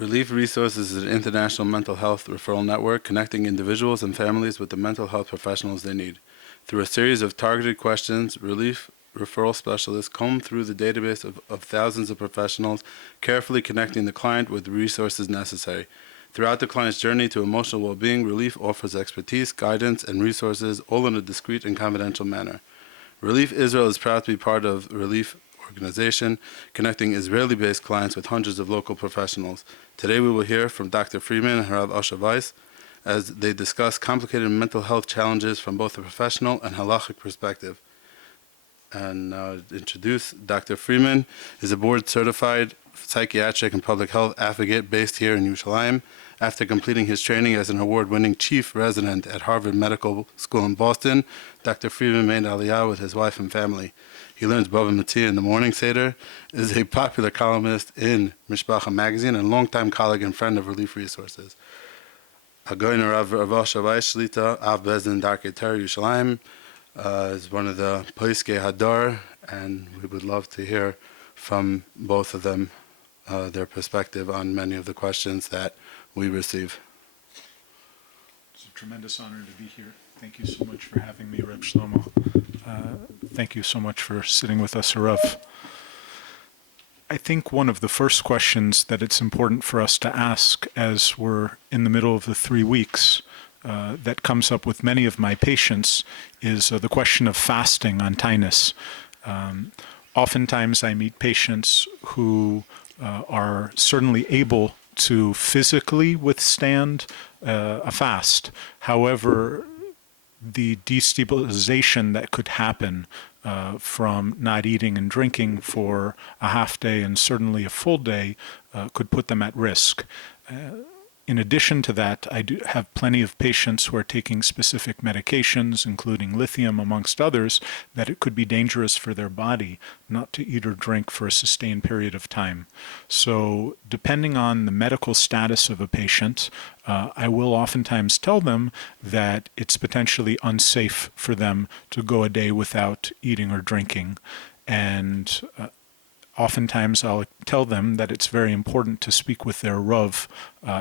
Relief Resources is an international mental health referral network connecting individuals and families with the mental health professionals they need. Through a series of targeted questions, Relief referral specialists comb through the database of thousands of professionals, carefully connecting the client with the resources necessary. Throughout the client's journey to emotional well-being, Relief offers expertise, guidance, and resources, all in a discreet and confidential manner. Relief Israel is proud to be part of Relief organization, connecting Israeli-based clients with hundreds of local professionals. Today we will hear from Dr. Freedman and Harav Weiss as they discuss complicated mental health challenges from both a professional and halachic perspective. And introduce Dr. Freedman is a board-certified psychiatric and public health advocate based here in Yerushalayim. After completing his training as an award-winning chief resident at Harvard Medical School in Boston, Dr. Freedman made Aliyah with his wife and family. He learns Bava Metzia in the morning Seder, is a popular columnist in Mishpacha magazine, and longtime colleague and friend of Relief Resources. Hagaon Harav Weiss Shlita, Av Bezdin Darkei Torah Yerushalayim, is one of the Poiskei Hadar, and we would love to hear from both of them, their perspective on many of the questions that we receive. It's a tremendous honor to be here. Thank you so much for having me, Reb Shlomo. Thank you so much for sitting with us, Harav. I think one of the first questions that it's important for us to ask as we're in the middle of the 3 weeks that comes up with many of my patients is the question of fasting on tinus. Oftentimes I meet patients who are certainly able to physically withstand a fast. However, the destabilization that could happen from not eating and drinking for a half day and certainly a full day could put them at risk. In addition to that, I do have plenty of patients who are taking specific medications, including lithium, amongst others, that it could be dangerous for their body not to eat or drink for a sustained period of time. So, depending on the medical status of a patient, I will oftentimes tell them that it's potentially unsafe for them to go a day without eating or drinking. And oftentimes I'll tell them that it's very important to speak with their Rav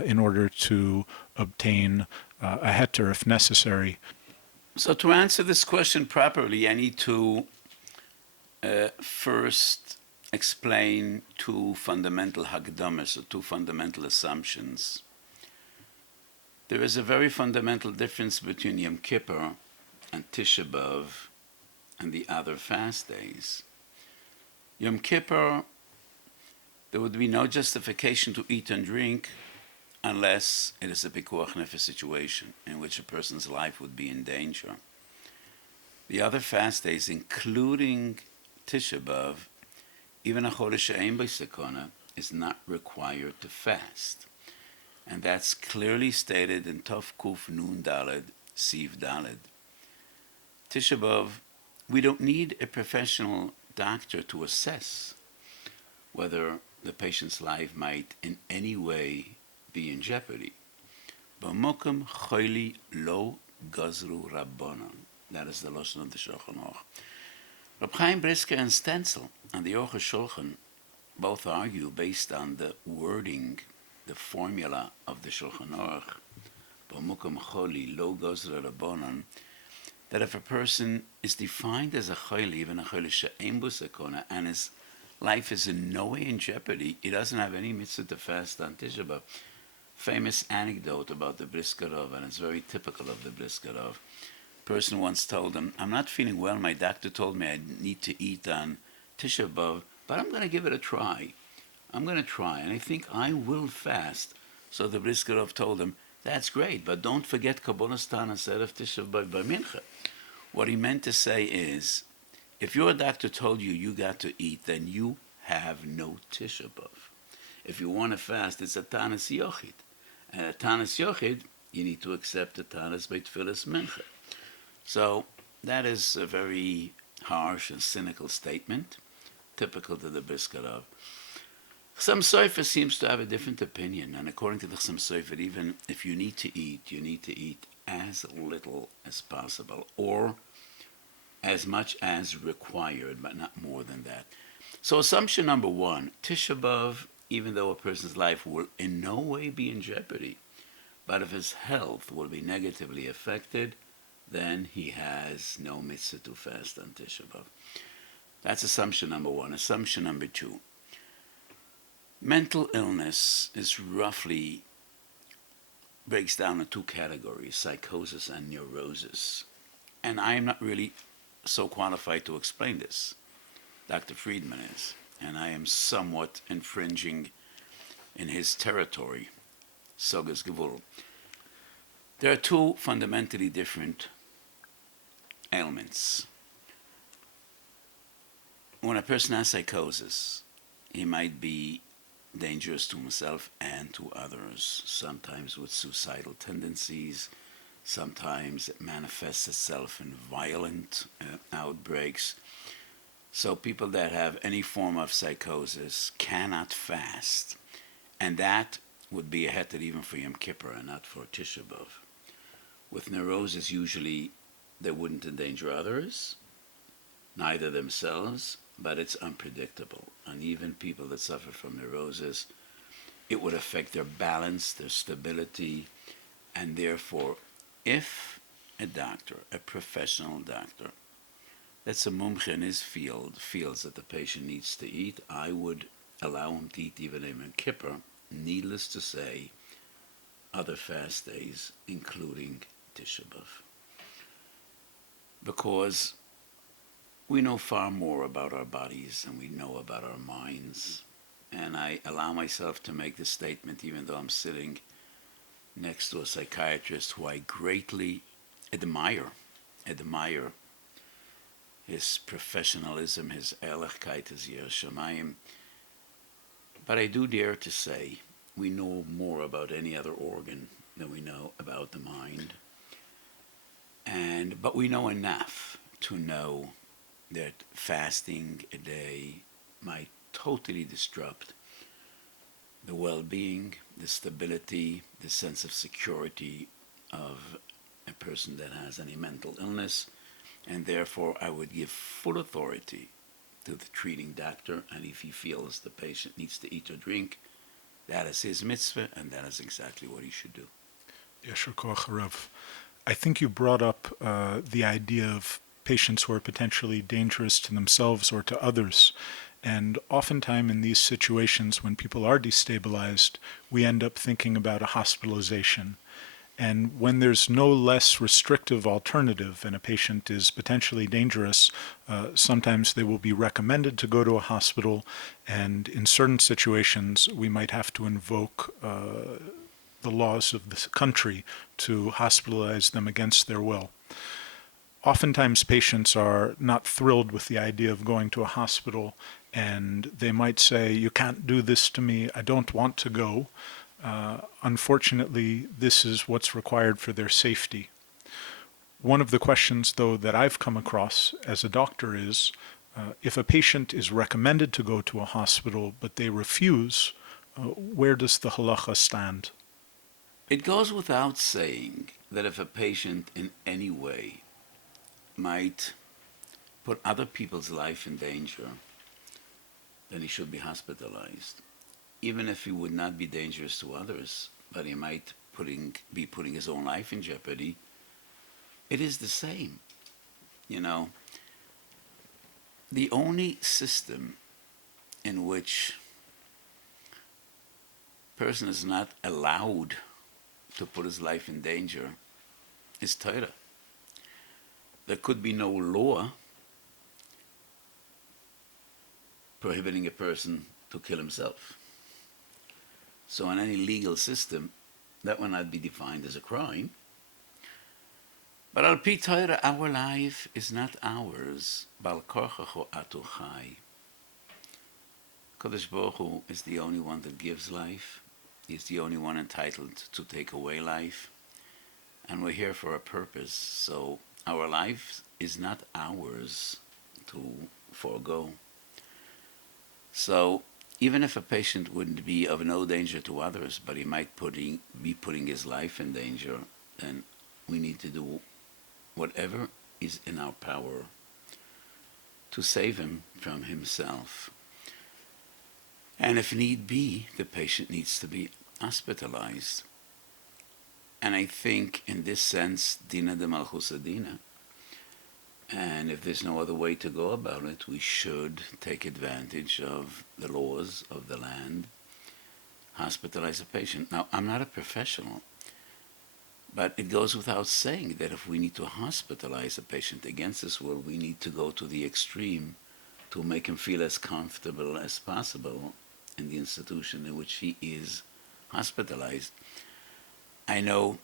in order to obtain a heter if necessary. So to answer this question properly, I need to first explain two fundamental hagdamas, or two fundamental assumptions. There is a very fundamental difference between Yom Kippur and Tisha B'Av and the other fast days. Yom Kippur, there would be no justification to eat and drink unless it is a pikuach nefesh situation in which a person's life would be in danger. The other fast days, including Tisha B'Av, even a chodesh she'ein bo sakona, is not required to fast. And that's clearly stated in Tov Kuf Nun Daled, Siv Daled. Tisha B'Av, we don't need a professional doctor to assess whether the patient's life might in any way be in jeopardy. B'mokum choili lo gazru rabbanon. That is the lashon of the Shulchan Aruch. Reb Chaim Brisker and Stenzel and the Aruch HaShulchan both argue based on the wording, the formula of the Shulchan Aruch, b'mokum choili lo gazru rabbanon, that if a person is defined as a chayli, even a chayli she'ein bo sakona, and his life is in no way in jeopardy, he doesn't have any mitzvah to fast on Tisha B'Av. Famous anecdote about the Brisker Rav, and it's very typical of the Brisker Rav. A person once told him, I'm not feeling well, my doctor told me I need to eat on Tisha B'Av, but I'm going to give it a try. I'm going to try, and I think I will fast. So the Brisker Rav told him, that's great, but don't forget Kabbalas Tanas of Tisha B'Av by Mincha. What he meant to say is, if your doctor told you you got to eat, then you have no Tisha B'Av. If you want to fast, it's a Tanas Yochid. And a Tanas Yochid, you need to accept the Tanas by Tfilas Mincha. So that is a very harsh and cynical statement, typical to the Brisker Rav. Chassam Sofer seems to have a different opinion, and according to the Chassam Sofer, even if you need to eat as little as possible, or as much as required, but not more than that. So assumption number one, Tisha B'Av even though a person's life will in no way be in jeopardy, but if his health will be negatively affected, then he has no mitzvah to fast on Tisha B'Av. That's assumption number one. Assumption number two. Mental illness is roughly breaks down into two categories, psychosis and neurosis. And I am not really so qualified to explain this. Dr. Freedman is, and I am somewhat infringing in his territory, Sogas Gevul. There are two fundamentally different ailments. When a person has psychosis, he might be dangerous to himself and to others, sometimes with suicidal tendencies, sometimes it manifests itself in violent outbreaks. So people that have any form of psychosis cannot fast, and that would be a heter even for Yom Kippur and not for Tisha B'Av. With neurosis, usually they wouldn't endanger others, neither themselves, but it's unpredictable. And even people that suffer from neurosis, it would affect their balance, their stability, and therefore, if a doctor, a professional doctor, that's a mumche in his field, feels that the patient needs to eat, I would allow him to eat even Yom Kippur, needless to say, other fast days, including Tisha B'Av. Because we know far more about our bodies than we know about our minds. And I allow myself to make this statement even though I'm sitting next to a psychiatrist who I greatly admire his professionalism, his ehrlichkeit, his Yireh Shamayim. But I do dare to say we know more about any other organ than we know about the mind. But we know enough to know that fasting a day might totally disrupt the well-being, the stability, the sense of security of a person that has any mental illness, and therefore I would give full authority to the treating doctor, and if he feels the patient needs to eat or drink, that is his mitzvah, and that is exactly what he should do. Yesher koach, Harav. I think you brought up the idea of patients who are potentially dangerous to themselves or to others. And oftentimes in these situations when people are destabilized, we end up thinking about a hospitalization. And when there's no less restrictive alternative and a patient is potentially dangerous, sometimes they will be recommended to go to a hospital, and in certain situations we might have to invoke the laws of the country to hospitalize them against their will. Oftentimes patients are not thrilled with the idea of going to a hospital, and they might say, "You can't do this to me, I don't want to go." Unfortunately, this is what's required for their safety. One of the questions, though, that I've come across as a doctor is, if a patient is recommended to go to a hospital but they refuse, where does the halacha stand? It goes without saying that if a patient in any way might put other people's life in danger, then he should be hospitalized. Even if he would not be dangerous to others, but he might be putting his own life in jeopardy, it is the same. You know, the only system in which a person is not allowed to put his life in danger is Torah. There could be no law prohibiting a person to kill himself. So in any legal system, that will not be defined as a crime. But al pi Torah, our life is not ours. Bal korchacho atu chai. Kadosh Baruch Hu is the only one that gives life. He's the only one entitled to take away life. And we're here for a purpose. So our life is not ours to forego. So even if a patient wouldn't be of no danger to others, but he might be putting his life in danger, then we need to do whatever is in our power to save him from himself. And if need be, the patient needs to be hospitalized. And I think in this sense, Dina de Malchus Dina. And if there's no other way to go about it, we should take advantage of the laws of the land, hospitalize a patient. Now, I'm not a professional, but it goes without saying that if we need to hospitalize a patient against his will, we need to go to the extreme to make him feel as comfortable as possible in the institution in which he is hospitalized. I know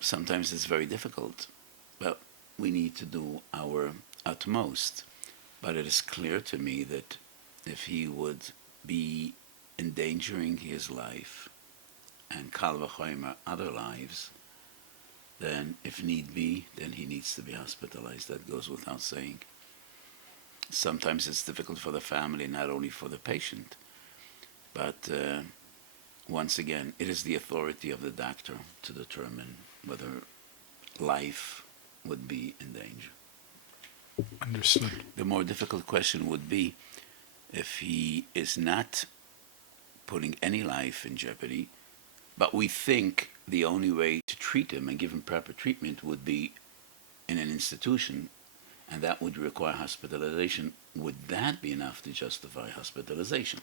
sometimes it's very difficult, but we need to do our utmost. But it is clear to me that if he would be endangering his life and kal v'chomer other lives, then if need be, then he needs to be hospitalized. That goes without saying. Sometimes it's difficult for the family, not only for the patient, but once again, it is the authority of the doctor to determine whether life would be in danger. Understood. The more difficult question would be if he is not putting any life in jeopardy, but we think the only way to treat him and give him proper treatment would be in an institution, and that would require hospitalization. Would that be enough to justify hospitalization?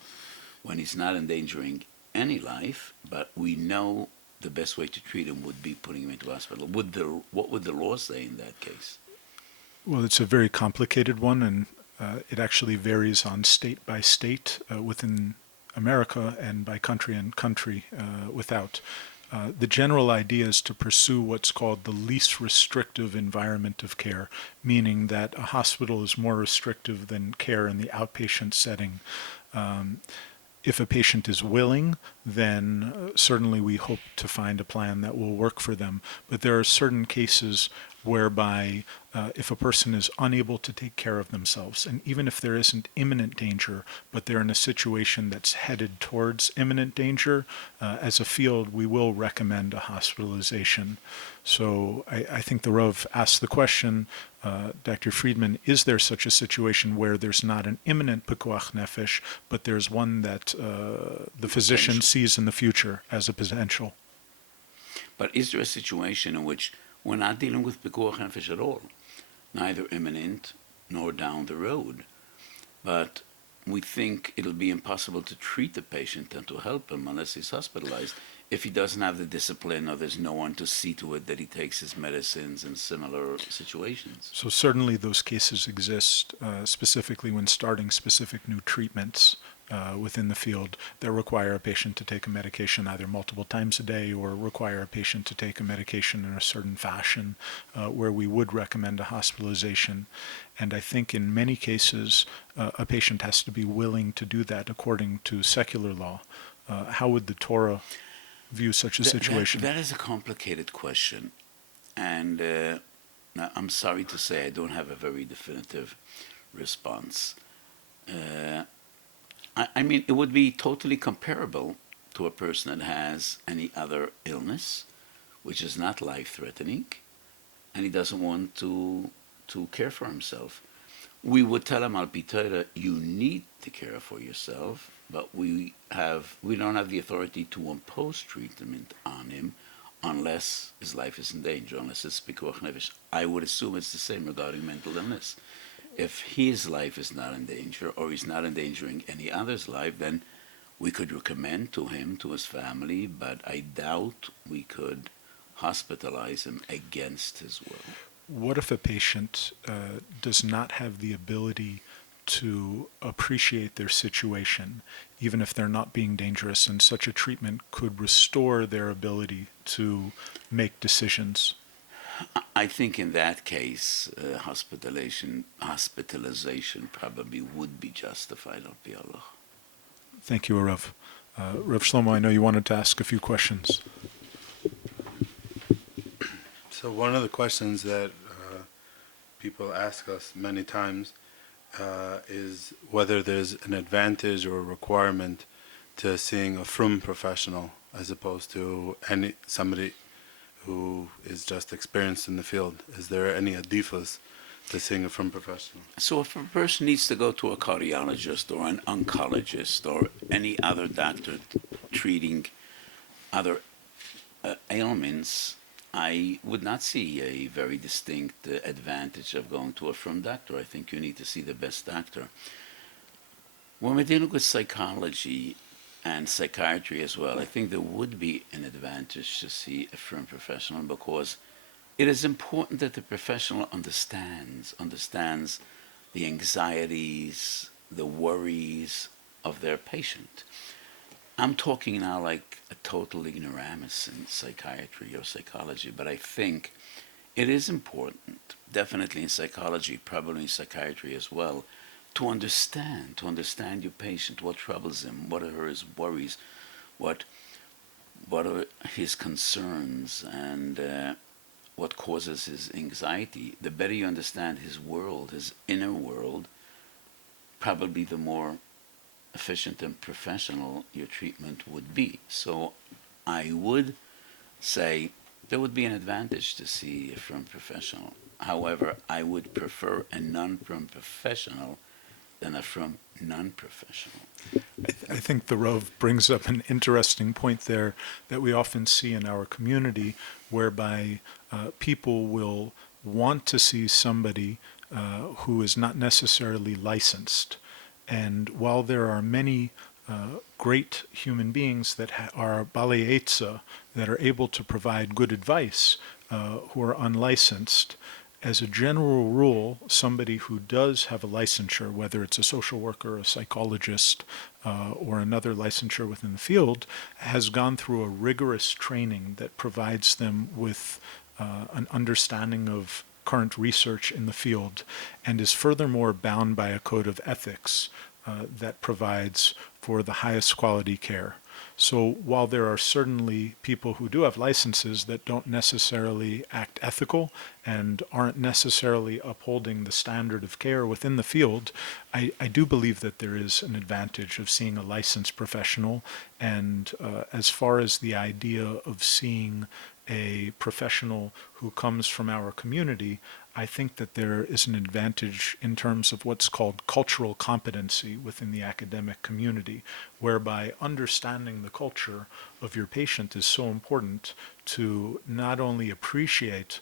When he's not endangering any life, but we know the best way to treat him would be putting him into hospital. What would the law say in that case? Well, it's a very complicated one, and it actually varies on state by state within America and by country and country without. The general idea is to pursue what's called the least restrictive environment of care, meaning that a hospital is more restrictive than care in the outpatient setting. If a patient is willing, then certainly we hope to find a plan that will work for them. But there are certain cases whereby if a person is unable to take care of themselves, and even if there isn't imminent danger, but they're in a situation that's headed towards imminent danger, as a field, we will recommend a hospitalization. So I think the Rav asked the question, Dr. Freedman, is there such a situation where there's not an imminent pekuach nefesh, but there's one that the physician sees in the future as a potential? But is there a situation in which we're not dealing with pekuach nefesh at all, neither imminent nor down the road, but we think it'll be impossible to treat the patient and to help him unless he's hospitalized if he doesn't have the discipline or there's no one to see to it that he takes his medicines in similar situations? So certainly those cases exist, specifically when starting specific new treatments within the field that require a patient to take a medication either multiple times a day or require a patient to take a medication in a certain fashion, where we would recommend a hospitalization. And I think in many cases, a patient has to be willing to do that according to secular law. How would the Torah view such a situation? That is a complicated question. And I'm sorry to say I don't have a very definitive response. I mean, it would be totally comparable to a person that has any other illness, which is not life-threatening, and he doesn't want to care for himself. We would tell him, al pi Torah, you need to care for yourself, but we don't have the authority to impose treatment on him unless his life is in danger, unless it's pikuach nefesh. I would assume it's the same regarding mental illness. If his life is not in danger, or he's not endangering any other's life, then we could recommend to him, to his family, but I doubt we could hospitalize him against his will. What if a patient does not have the ability to appreciate their situation, even if they're not being dangerous, and such a treatment could restore their ability to make decisions? I think in that case, hospitalization probably would be justified al pi Allah. Thank you, Rav. Rav Shlomo, I know you wanted to ask a few questions. So one of the questions that people ask us many times is whether there's an advantage or a requirement to seeing a frum professional as opposed to somebody who is just experienced in the field. Is there any adifas to seeing a from professional? So if a person needs to go to a cardiologist or an oncologist or any other doctor treating other ailments, I would not see a very distinct advantage of going to a from doctor. I think you need to see the best doctor. When we're dealing with psychology and psychiatry as well, I think there would be an advantage to see a from professional, because it is important that the professional understands the anxieties, the worries of their patient. I'm talking now like a total ignoramus in psychiatry or psychology, but I think it is important, definitely in psychology, probably in psychiatry as well, to understand your patient, what troubles him, what are his worries, what are his concerns, and what causes his anxiety. The better you understand his world, his inner world, probably the more efficient and professional your treatment would be. So I would say there would be an advantage to see a from professional. However, I would prefer a non-from professional than a from non-professional. I think the Rove brings up an interesting point there that we often see in our community, whereby people will want to see somebody who is not necessarily licensed. And while there are many great human beings that are balei etza, that are able to provide good advice, who are unlicensed, as a general rule, somebody who does have a licensure, whether it's a social worker, a psychologist, or another licensure within the field, has gone through a rigorous training that provides them with an understanding of current research in the field, and is furthermore bound by a code of ethics that provides for the highest quality care. So while there are certainly people who do have licenses that don't necessarily act ethical and aren't necessarily upholding the standard of care within the field, I do believe that there is an advantage of seeing a licensed professional. And as far as the idea of seeing a professional who comes from our community, I think that there is an advantage in terms of what's called cultural competency within the academic community, whereby understanding the culture of your patient is so important to not only appreciate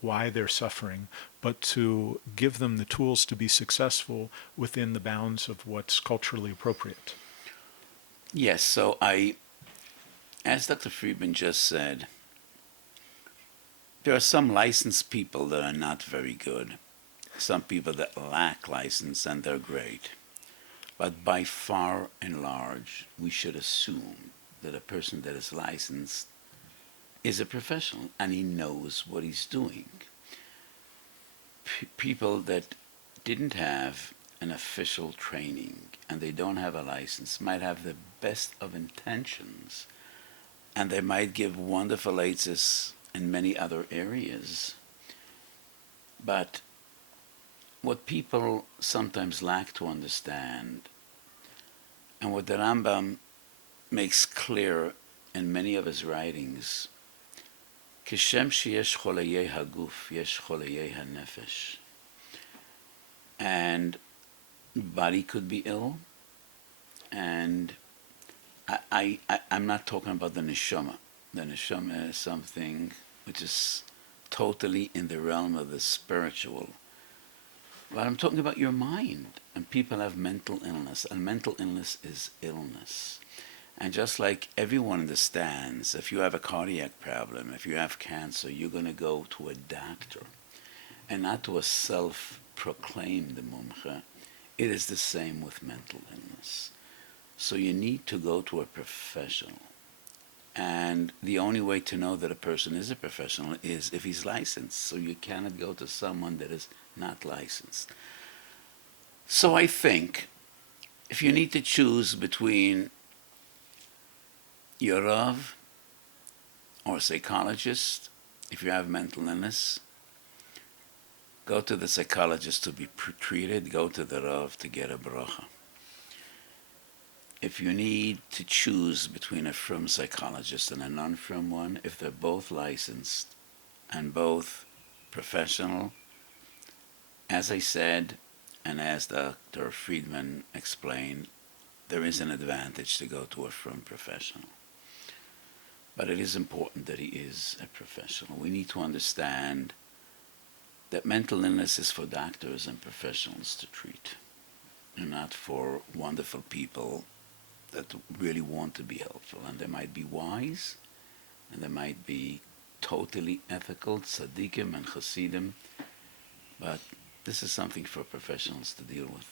why they're suffering, but to give them the tools to be successful within the bounds of what's culturally appropriate. Yes, so as Dr. Freedman just said, there are some licensed people that are not very good. Some people that lack license and they're great. But by far and large, we should assume that a person that is licensed is a professional and he knows what he's doing. People that didn't have an official training and they don't have a license might have the best of intentions, and they might give wonderful aids in many other areas. But what people sometimes lack to understand, and what the Rambam makes clear in many of his writings, Kishem sheyesh cholayei haguf, yesh cholayei hanefesh. And body could be ill, and I'm not talking about the neshama. The neshama is something which is totally in the realm of the spiritual. But I'm talking about your mind. And people have mental illness, and mental illness is illness. And just like everyone understands, if you have a cardiac problem, if you have cancer, you're going to go to a doctor and not to a self-proclaimed mumcha. It is the same with mental illness. So you need to go to a professional. And the only way to know that a person is a professional is if he's licensed. So you cannot go to someone that is not licensed. So I think if you need to choose between your Rav or a psychologist, if you have mental illness, go to the psychologist to be treated, go to the Rav to get a bracha. If you need to choose between a from psychologist and a non-from one, if they're both licensed and both professional, As I said, and as Dr. Freedman explained, there is an advantage to go to a firm professional. But it is important that he is a professional. We need to understand that mental illness is for doctors and professionals to treat, and not for wonderful people that really want to be helpful. And they might be wise, and they might be totally ethical, tzaddikim and chassidim, but this is something for professionals to deal with.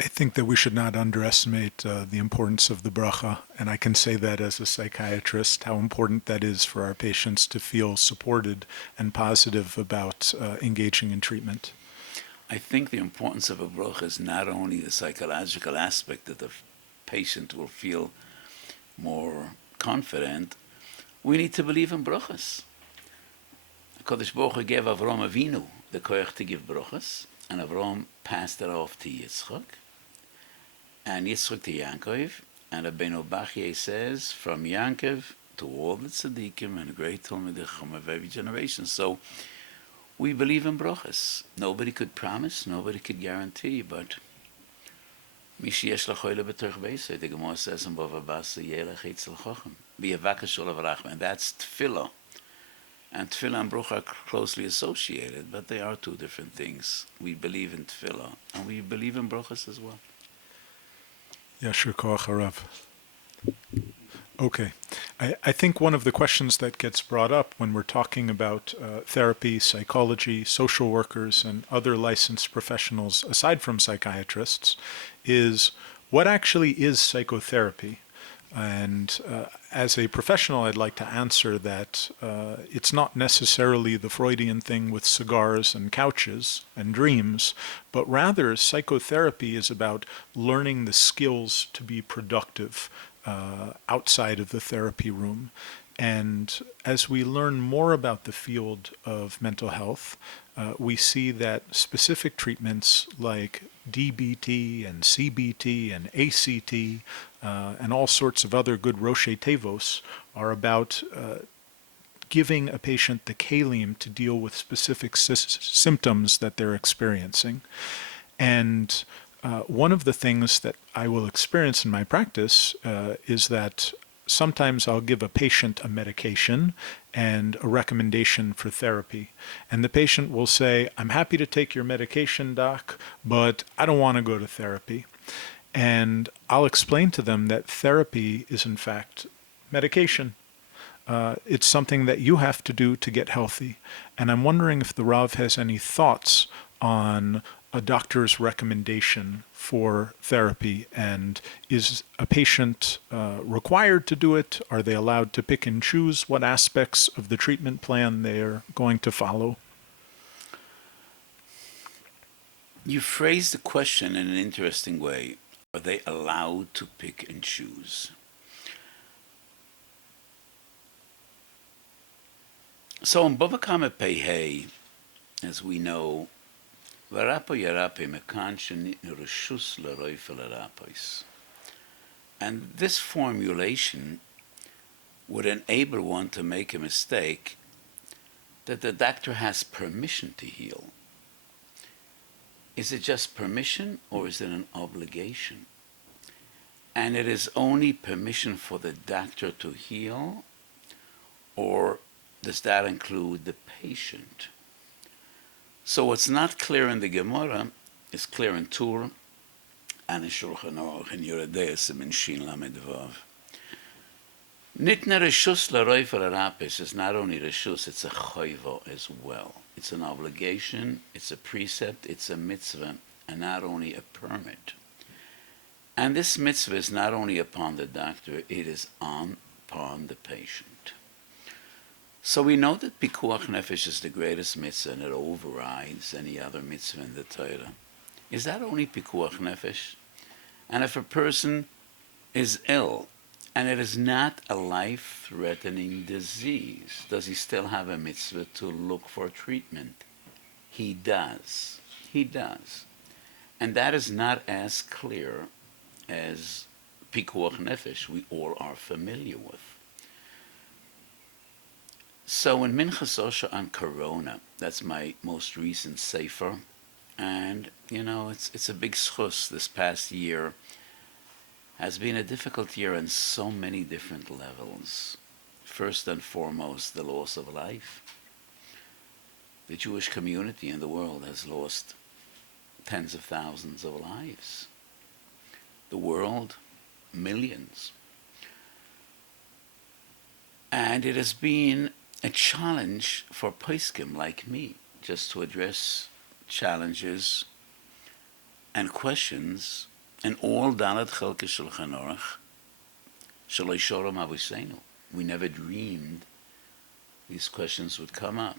I think that we should not underestimate the importance of the bracha, and I can say that as a psychiatrist, how important that is for our patients to feel supported and positive about engaging in treatment. I think the importance of a bracha is not only the psychological aspect that the patient will feel more confident. We need to believe in brachas. HaKadosh Baruch Hu gave Avram Avinu the koyach to give brachas, and Avram passed it off to Yitzchak, and Yitzchak to Yaakov, and Rabbeinu Bachye says, from Yaakov to all the tzaddikim and great Talmidei Chacham of every generation. So we believe in brachas. Nobody could promise, nobody could guarantee, but Mishi yesh lachoyle b'torch beisay, the Gemara says in Bava Basra, Yelech Eitzel Chacham, v'yavakesh olav rachman, and that's tefillah. And tefillah and bracha are closely associated, but they are two different things. We believe in tefillah, and we believe in brachas as well. Yashir koach Harav. Okay. I think one of the questions that gets brought up when we're talking about therapy, psychology, social workers, and other licensed professionals aside from psychiatrists is what actually is psychotherapy? And as a professional, I'd like to answer that it's not necessarily the Freudian thing with cigars and couches and dreams, but rather psychotherapy is about learning the skills to be productive outside of the therapy room. And as we learn more about the field of mental health, we see that specific treatments like DBT and CBT and ACT and all sorts of other good Roshei Tevos are about giving a patient the kelim to deal with specific symptoms that they're experiencing. And one of the things that I will experience in my practice is that sometimes I'll give a patient a medication and a recommendation for therapy. And the patient will say, I'm happy to take your medication, doc, but I don't want to go to therapy. And I'll explain to them that therapy is in fact medication. It's something that you have to do to get healthy. And I'm wondering if the Rav has any thoughts on a doctor's recommendation for therapy, and is a patient required to do it? Are they allowed to pick and choose what aspects of the treatment plan they're going to follow? You phrased the question in an interesting way. Are they allowed to pick and choose? So in Bava Kama Pei, as we know, and this formulation would enable one to make a mistake that the doctor has permission to heal. Is it just permission, or is it an obligation? And it is only permission for the doctor to heal, or does that include the patient? So what's not clear in the Gemara is clear in Tur and in Shulchan Aruch in Yeredeis and in Shin Lamed Vav. Nitne reshus l'roif l'rapis is not only reshus, it's a chayva as well. It's an obligation, it's a precept, it's a mitzvah, and not only a permit. And this mitzvah is not only upon the doctor, it is upon the patient. So we know that Pikuach Nefesh is the greatest mitzvah and it overrides any other mitzvah in the Torah. Is that only Pikuach Nefesh? And if a person is ill and it is not a life-threatening disease, does he still have a mitzvah to look for treatment? He does. He does. And that is not as clear as Pikuach Nefesh we all are familiar with. So in Minchas Osha on Corona, that's my most recent sefer, and it's a big schus. This past year has been a difficult year on so many different levels. First and foremost, the loss of life. The Jewish community in the world has lost tens of thousands of lives. The world, millions. And it has been a challenge for poskim like me just to address challenges and questions in all Dalet Chelke Shulchan Aruch Shaloi Sholom Avuseinu. We never dreamed these questions would come up.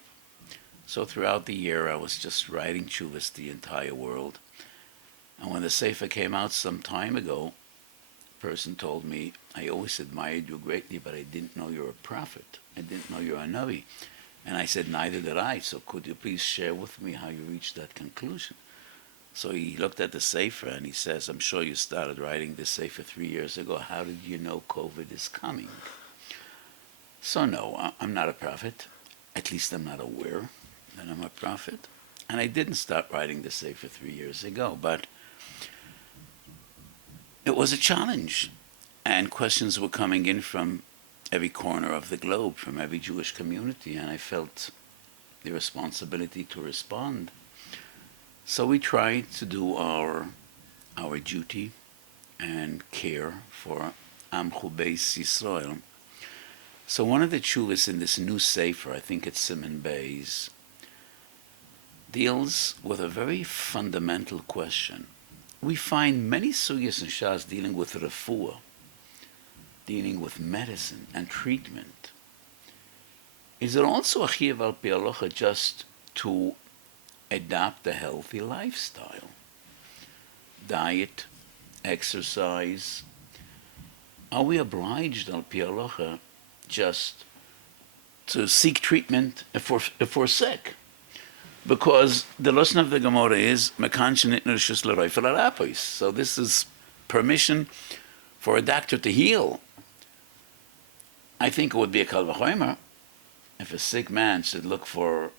So throughout the year, I was just writing tshuvas the entire world. And when the sefer came out some time ago, a person told me, I always admired you greatly, but I didn't know you're a prophet. I didn't know you're a Navi. And I said, neither did I. So could you please share with me how you reached that conclusion? So he looked at the sefer and he says, I'm sure you started writing this sefer 3 years ago. How did you know COVID is coming? So no, I'm not a prophet. At least I'm not aware that I'm a prophet. And I didn't start writing the sefer 3 years ago, but it was a challenge. And questions were coming in from every corner of the globe, from every Jewish community, and I felt the responsibility to respond. So we tried to do our duty and care for Amchu Beis Yisrael. So one of the tshuvas in this new sefer, I think it's Siman Beis, deals with a very fundamental question. We find many sugyas and shas dealing with refuah, dealing with medicine and treatment. Is it also a chiyuv al pi halacha just to adopt a healthy lifestyle? Diet, exercise. Are we obliged al pi halacha just to seek treatment if we're sick? Because the lesson of the Gemara is so this is permission for a doctor to heal. I think it would be a kal v'chomer if a sick man should look for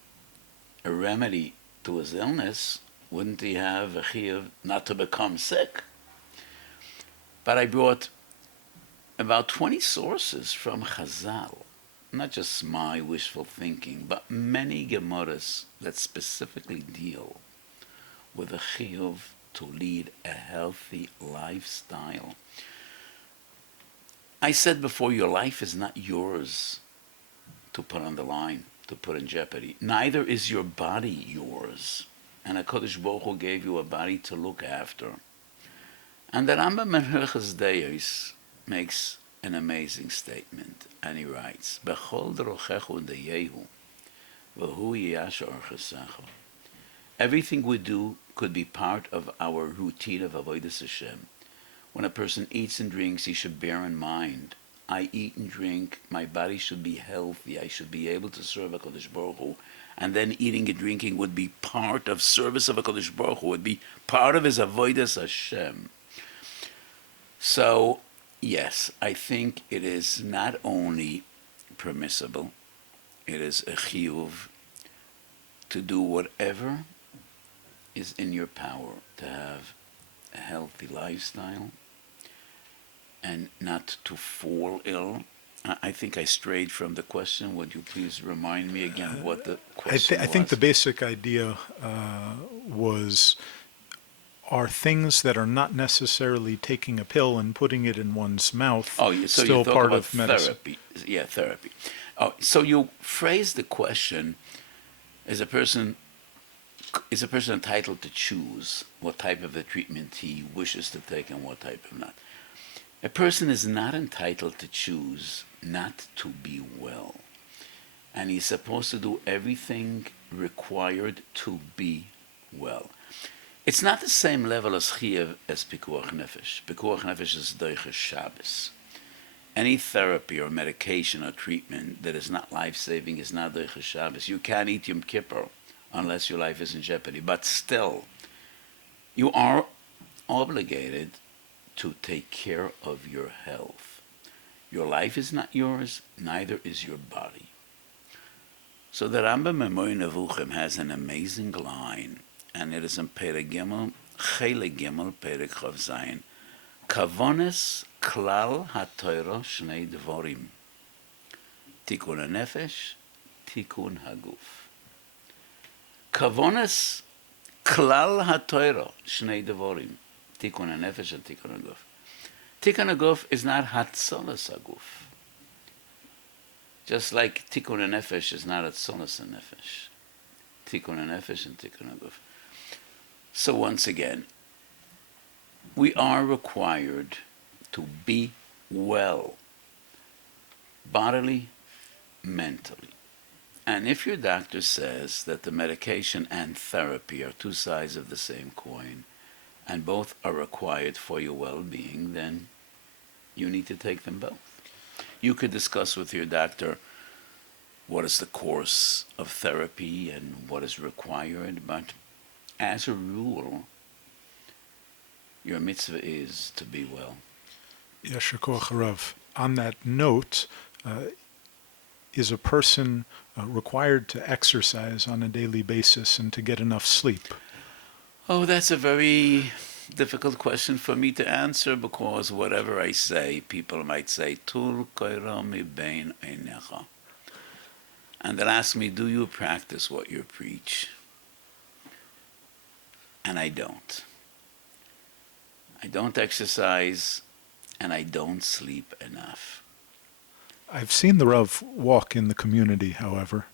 a remedy to his illness. Wouldn't he have a chiyuv not to become sick? But I brought about 20 sources from Chazal, not just my wishful thinking, but many Gemaras that specifically deal with a chiyuv to lead a healthy lifestyle. I said before, your life is not yours to put on the line, to put in jeopardy. Neither is your body yours. And HaKadosh Baruch Hu gave you a body to look after. And the Rambam in Hilchos Deos makes an amazing statement, and he writes, Bechol drochechu deyehu, v'hu yiyasher orchesecha. Everything we do could be part of our routine of avodas Hashem. When a person eats and drinks, he should bear in mind, I eat and drink, my body should be healthy, I should be able to serve HaKadosh Baruch Hu, and then eating and drinking would be part of service of HaKadosh Baruch Hu, would be part of his avodas Hashem. So, yes, I think it is not only permissible, it is a chiyuv to do whatever is in your power to have a healthy lifestyle and not to fall ill. I think I strayed from the question. Would you please remind me again what the question was? I think the basic idea was, are things that are not necessarily taking a pill and putting it in one's mouth so still part about of medicine? Therapy. Yeah, therapy. Oh, so you phrase the question, is a person entitled to choose what type of a treatment he wishes to take and what type of not? A person is not entitled to choose not to be well. And he's supposed to do everything required to be well. It's not the same level as chiyuv as pikuach nefesh. Pikuach nefesh is doiches Shabbos. Any therapy or medication or treatment that is not life-saving is not doiches Shabbos. You can't eat Yom Kippur unless your life is in jeopardy. But still, you are obligated to take care of your health. Your life is not yours, neither is your body. So the Rambam Memoy Nevuchim has an amazing line, and it is in Perek Gimel, Chele Gimel, Perek Chav Zayin. Kavones klal ha-Torah shnei dvorim. Tikun ha-nefesh, tikun ha-guf. Kavones klal ha-Torah shnei dvorim. Tikun ha-nefesh and tikun ha-guf. Tikun ha-guf is not hatzolas ha-guf. Just like Tikkun HaNefesh is not Hatzolas HaNefesh. Tikkun HaNefesh and Tikkun HaGuf. So once again, we are required to be well, bodily, mentally. And if your doctor says that the medication and therapy are two sides of the same coin, and both are required for your well-being, then you need to take them both. You could discuss with your doctor what is the course of therapy and what is required, but as a rule, your mitzvah is to be well. Yasher Koach Harav. On that note, is a person required to exercise on a daily basis and to get enough sleep? Oh, that's a very difficult question for me to answer, because whatever I say, people might say, Tul koira mi bein einecha. And they'll ask me, do you practice what you preach? And I don't. I don't exercise, and I don't sleep enough. I've seen the Rav walk in the community, however.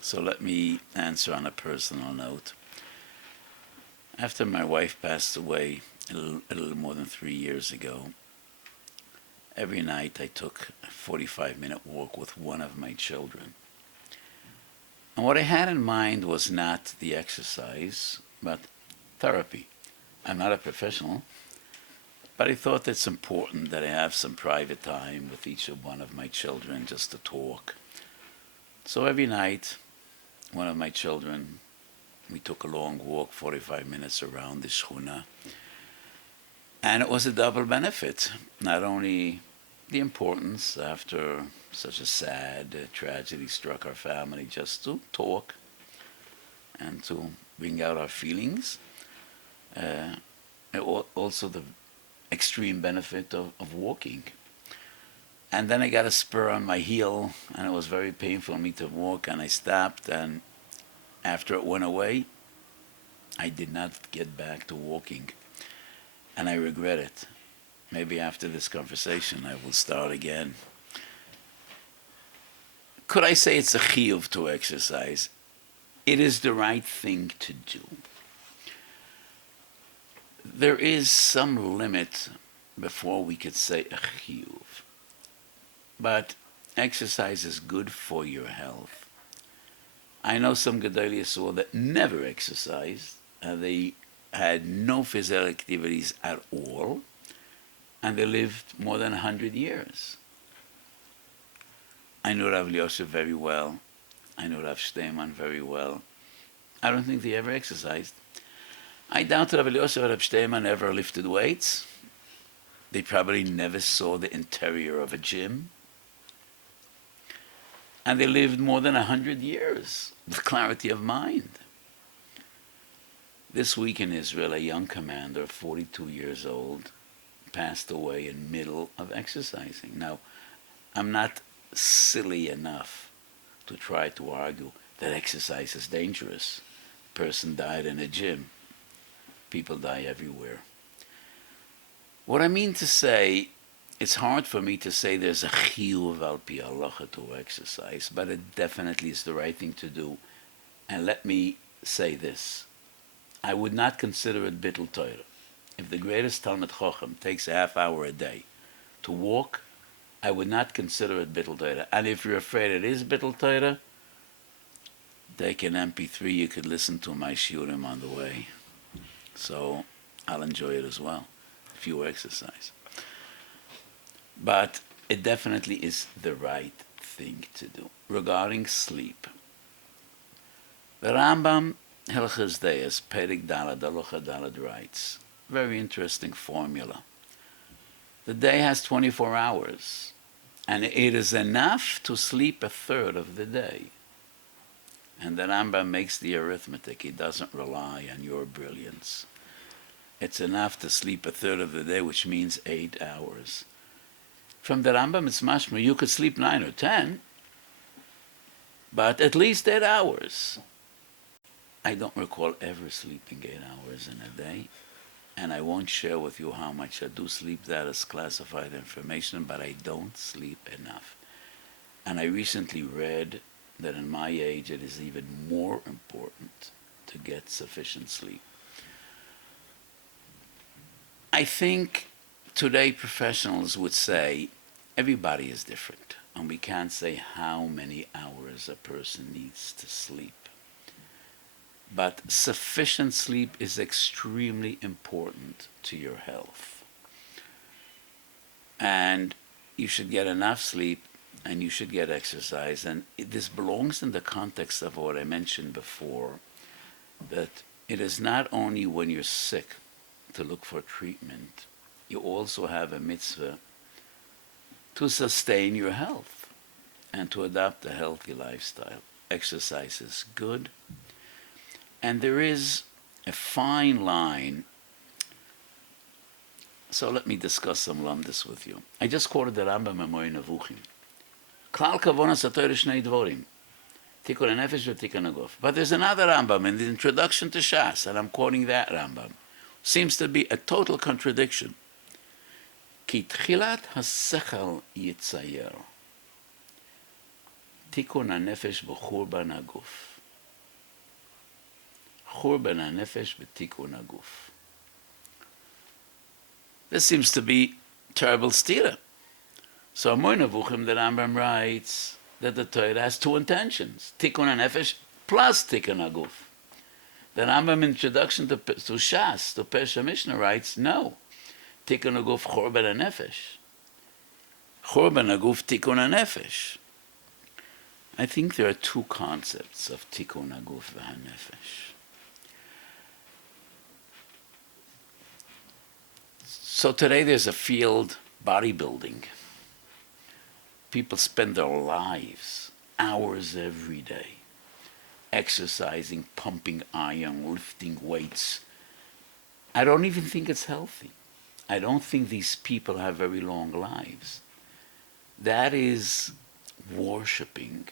So let me answer on a personal note. After my wife passed away a little more than 3 years ago, every night I took a 45-minute walk with one of my children. And what I had in mind was not the exercise, but therapy. I'm not a professional, but I thought it's important that I have some private time with each one of my children just to talk. So every night, one of my children, we took a long walk, 45 minutes around the shchuna. And it was a double benefit. Not only the importance after such a sad tragedy struck our family, just to talk and to bring out our feelings. Also the extreme benefit of walking. And then I got a spur on my heel, and it was very painful for me to walk, and I stopped, and after it went away, I did not get back to walking. And I regret it. Maybe after this conversation I will start again. Could I say it's a chiyuv to exercise? It is the right thing to do. There is some limit before we could say a chiyuv. But exercise is good for your health. I know some Gedolei Yisrael that never exercised. They had no physical activities at all, and they lived more than 100 years. I know Rav Lyosha very well. I know Rav Shteiman very well. I don't think they ever exercised. I doubt Rav Lyosha and Rav Shteiman ever lifted weights. They probably never saw the interior of a gym. And they lived more than 100 years with clarity of mind. This week in Israel, a young commander, 42 years old, passed away in middle of exercising. Now, I'm not silly enough to try to argue that exercise is dangerous. A person died in a gym. People die everywhere. What I mean to say, it's hard for me to say there's a chiyuv al pi halacha to exercise, but it definitely is the right thing to do. And let me say this. I would not consider it bittul Torah. If the greatest Talmid Chacham takes a half hour a day to walk, I would not consider it bittul Torah. And if you're afraid it is bittul Torah, take an MP3, you could listen to my shiurim on the way. So I'll enjoy it as well, if you exercise. But it definitely is the right thing to do. Regarding sleep, the Rambam Hilchos Deis, Perek Dalad, Halacha Dalad writes, very interesting formula. The day has 24 hours, And it is enough to sleep a third of the day. And the Rambam makes the arithmetic. He doesn't rely on your brilliance. It's enough to sleep a third of the day, which means 8 hours. From the Rambam, it's mashma. You could sleep 9 or 10, but at least 8 hours. I don't recall ever sleeping 8 hours in a day, and I won't share with you how much I do sleep. That is classified information, but I don't sleep enough. And I recently read that in my age it is even more important to get sufficient sleep. I think today professionals would say everybody is different, and we can't say how many hours a person needs to sleep. But sufficient sleep is extremely important to your health. And you should get enough sleep, and you should get exercise. And this belongs in the context of what I mentioned before, that it is not only when you're sick to look for treatment, you also have a mitzvah to sustain your health and to adopt a healthy lifestyle. Exercise is good. And there is a fine line. So let me discuss some lamdas with you. I just quoted the Rambam Memory Nevuchim. Klal kavonas haTorah shnei dvorim. Tikkun hanefesh v'tikkun haguf. But there's another Rambam in the introduction to Shas, and I'm quoting that Rambam. Seems to be a total contradiction. Ki tchilat hasechel yitzayer. Tikkun hanefesh v'churban haguf. Churban hanefesh v'tikkun haguf. This seems to be terrible stira. So Amor Nevuchim, the Rambam writes that the Torah has two intentions: Tikkun hanefesh plus Tikkun haguf. The Rambam introduction to Shas, to Pesha Mishnah, writes no. Tikkun haguf churban hanefesh. Churban haguf tikkun hanefesh. I think there are two concepts of Tikkun haguf v'hanefesh. So today there's a field, bodybuilding. People spend their lives, hours every day, exercising, pumping iron, lifting weights. I don't even think it's healthy. I don't think these people have very long lives. That is worshipping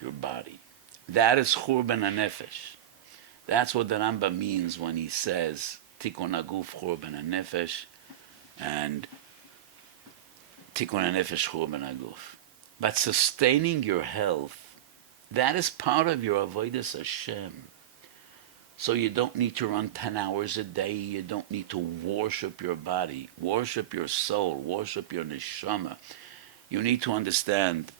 your body. That is churban hanefesh. That's what the Rambam means when he says Tikkun haguf churban hanefesh and Tikkun hanefesh churban haguf. But sustaining your health, that is part of your avodas Hashem. So you don't need to run 10 hours a day. You don't need to worship your body, worship your soul, worship your neshama. You need to understand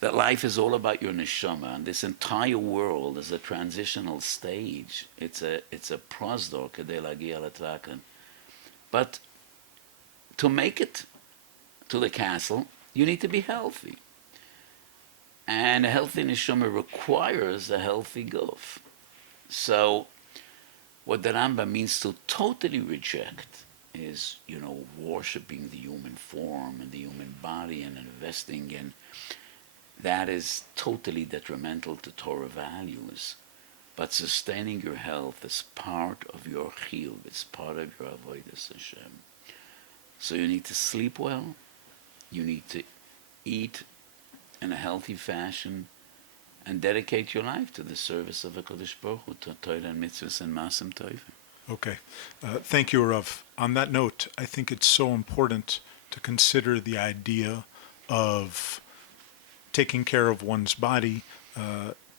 that life is all about your neshama, and this entire world is a transitional stage. It's a prosdor kedei lagia latrakan. But to make it to the castle, you need to be healthy. And a healthy neshama requires a healthy guf. So what the Rambam means to totally reject is, worshipping the human form and the human body and investing in. That is totally detrimental to Torah values. But sustaining your health is part of your chiyuv, it's part of your avodas Hashem. So you need to sleep well, you need to eat in a healthy fashion, and dedicate your life to the service of HaKadosh Baruch Hu, to Torah and mitzvahs and masim tovim. Okay. Thank you, Harav. On that note, I think it's so important to consider the idea of taking care of one's body,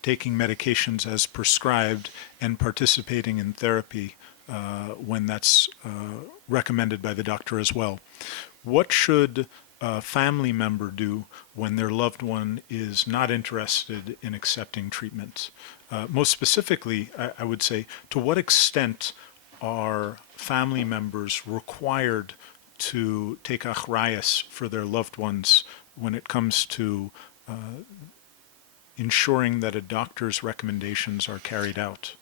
taking medications as prescribed, and participating in therapy when that's recommended by the doctor as well. What should a family member do when their loved one is not interested in accepting treatment? Most specifically, I would say, to what extent are family members required to take achrayus for their loved ones when it comes to ensuring that a doctor's recommendations are carried out?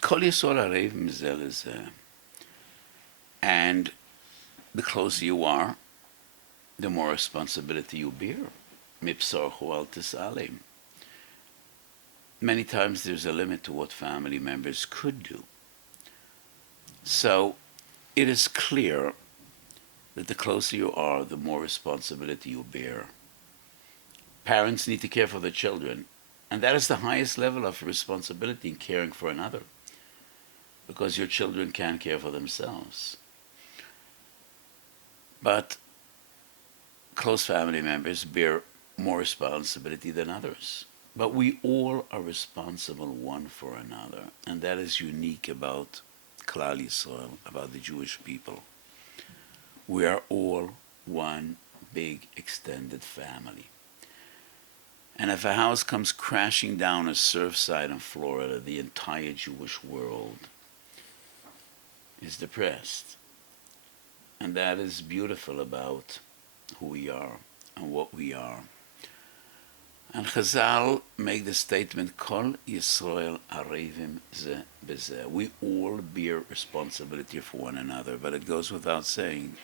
Kol yisod harev mizeh lezeh. And the closer you are, the more responsibility you bear. Mipsarchu al tisalem. Many times there's a limit to what family members could do. So it is clear that the closer you are, the more responsibility you bear. Parents need to care for their children, and that is the highest level of responsibility in caring for another, because your children can't care for themselves. But close family members bear more responsibility than others. But we all are responsible one for another, and that is unique about Klal Yisrael, about the Jewish people. We are all one big extended family. And if a house comes crashing down a Surfside in Florida, the entire Jewish world is depressed. And that is beautiful about who we are and what we are. And Chazal make the statement, Kol Yisrael arevim ze bezeh. We all bear responsibility for one another, but it goes without saying,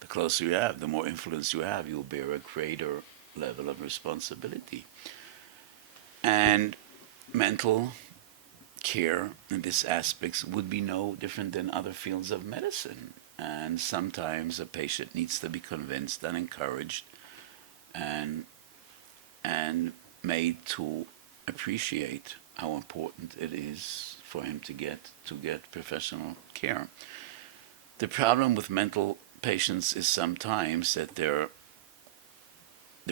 the closer you have, the more influence you have, you'll bear a greater level of responsibility. And mental care in this aspect would be no different than other fields of medicine. And sometimes a patient needs to be convinced and encouraged and made to appreciate how important it is for him to get professional care. The problem with mental patients is sometimes that the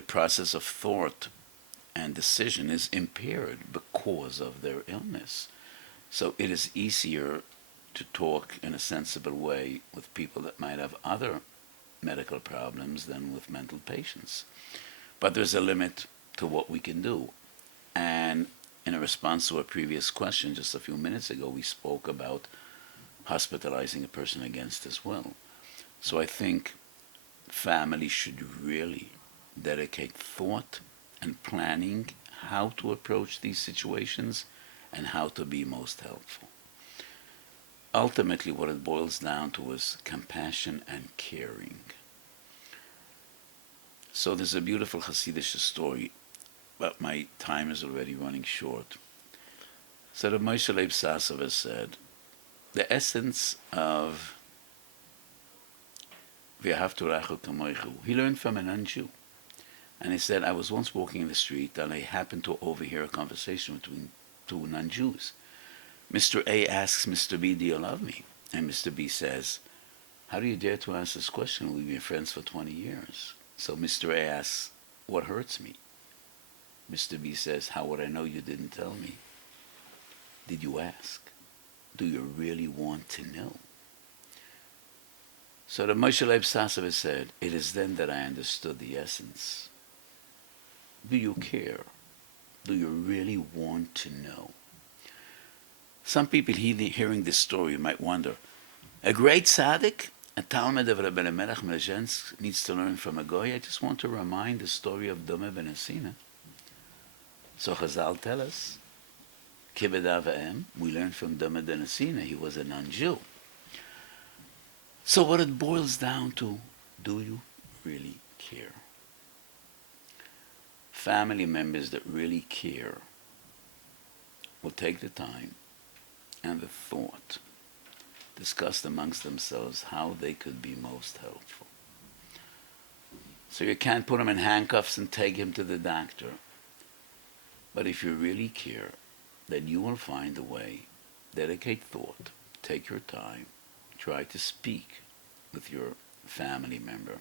process of thought and decision is impaired because of their illness. So it is easier to talk in a sensible way with people that might have other medical problems than with mental patients. But there's a limit to what we can do. And in a response to a previous question just a few minutes ago, we spoke about hospitalizing a person against his will. So I think families should really dedicate thought and planning how to approach these situations and how to be most helpful. Ultimately, what it boils down to is compassion and caring. So there's a beautiful Hasidic story, but my time is already running short. So the Moshe Leib Sasova said, the essence of V'ahavtu kamoichu, he learned from a non-Jew. And he said, I was once walking in the street and I happened to overhear a conversation between two non-Jews. Mr. A asks Mr. B, do you love me? And Mr. B says, how do you dare to ask this question? We've been friends for 20 years. So Mr. A asks, what hurts me? Mr. B says, how would I know you didn't tell me? Did you ask? Do you really want to know? So the Moshe Leib Sasova said, it is then that I understood the essence. Do you care? Do you really want to know? Some people hearing this story might wonder, a great tzaddik, a Talmud of Rabbi Melech Mlezhensk needs to learn from a goy. I just want to remind the story of Dome ben Asina. So Chazal tell us, Kibed Avayim, we learn from Dome ben Asina, he was a non-Jew. So what it boils down to, do you really care? Family members that really care will take the time and the thought, discuss amongst themselves how they could be most helpful. So you can't put him in handcuffs and take him to the doctor. But if you really care, then you will find a way, dedicate thought, take your time, try to speak with your family member,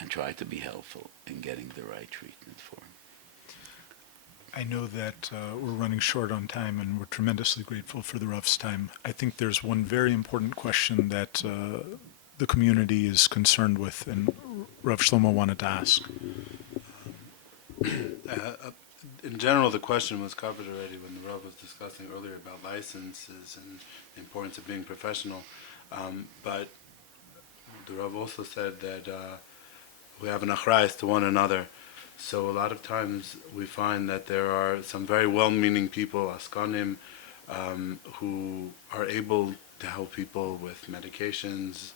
and try to be helpful in getting the right treatment for him. I know that we're running short on time, and we're tremendously grateful for the Rav's time. I think there's one very important question that the community is concerned with, and Rav Shlomo wanted to ask. In general, the question was covered already when the Rav was discussing earlier about licenses and the importance of being professional. But the Rav also said that we have an achrayus to one another. So a lot of times we find that there are some very well-meaning people, askanim, who are able to help people with medications.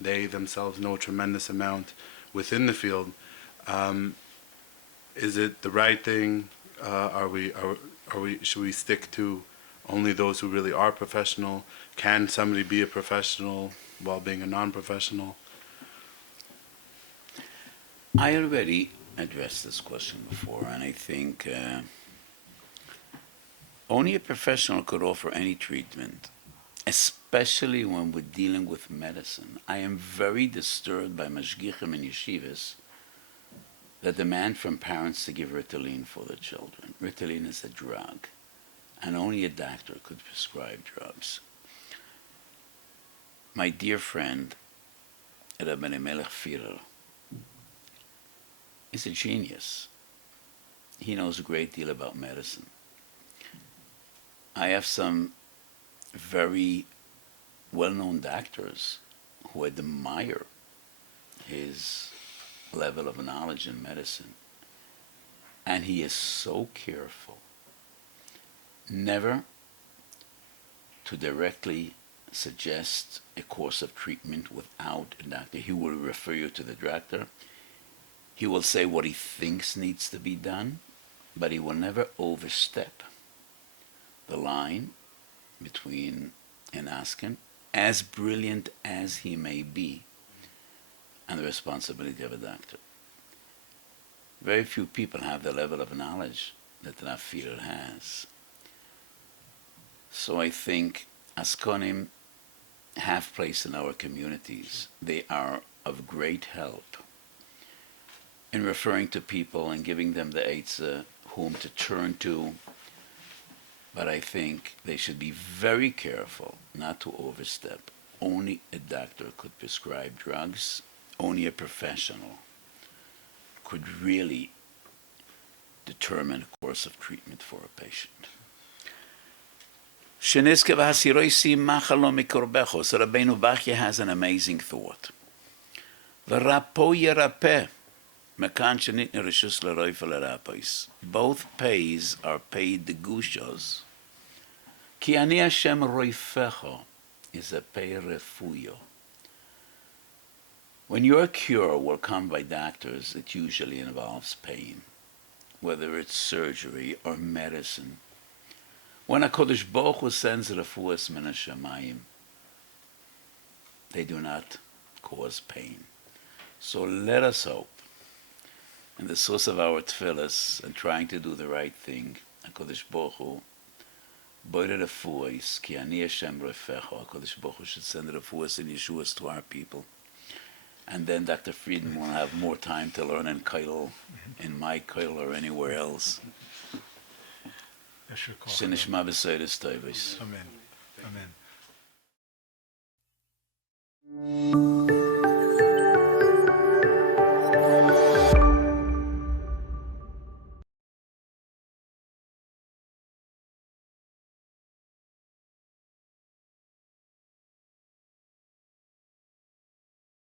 They themselves know a tremendous amount within the field. Is it the right thing? Should we stick to only those who really are professional? Can somebody be a professional while being a non-professional? I already addressed this question before, and I think only a professional could offer any treatment, especially when we're dealing with medicine. I am very disturbed by mashgichim and yeshivas that demand from parents to give Ritalin for their children. Ritalin is a drug, and only a doctor could prescribe drugs. My dear friend, Rabbi Melech Firer, is a genius. He knows a great deal about medicine. I have some very well-known doctors who admire his level of knowledge in medicine. And he is so careful never to directly suggest a course of treatment without a doctor. He will refer you to the doctor. He will say what he thinks needs to be done, but he will never overstep the line between an asking, as brilliant as he may be, and the responsibility of a doctor. Very few people have the level of knowledge that Rav Firer has. So I think Askonim have place in our communities. They are of great help in referring to people and giving them the eitzah whom to turn to. But I think they should be very careful not to overstep. Only a doctor could prescribe drugs. Only a professional could really determine a course of treatment for a patient. So Rabbeinu Bachya has an amazing thought. Both pays are paid the gushos. Ki ani Hashem roifecho is a pay refuyo. When your cure will come by doctors, it usually involves pain, whether it's surgery or medicine. When HaKadosh Baruch Hu sends refuas min hashamayim, they do not cause pain. So let us hope, in the source of our tefillas and trying to do the right thing, HaKadosh Baruch Hu, boire refuas, ki ani Hashem refecho, HaKadosh Baruch Hu should send refuas and Yeshuas to our people. And then Dr. Freedman will have more time to learn in Koil, in my Koil or anywhere else. Shenishma b'seiris toivos. Amen. Amen.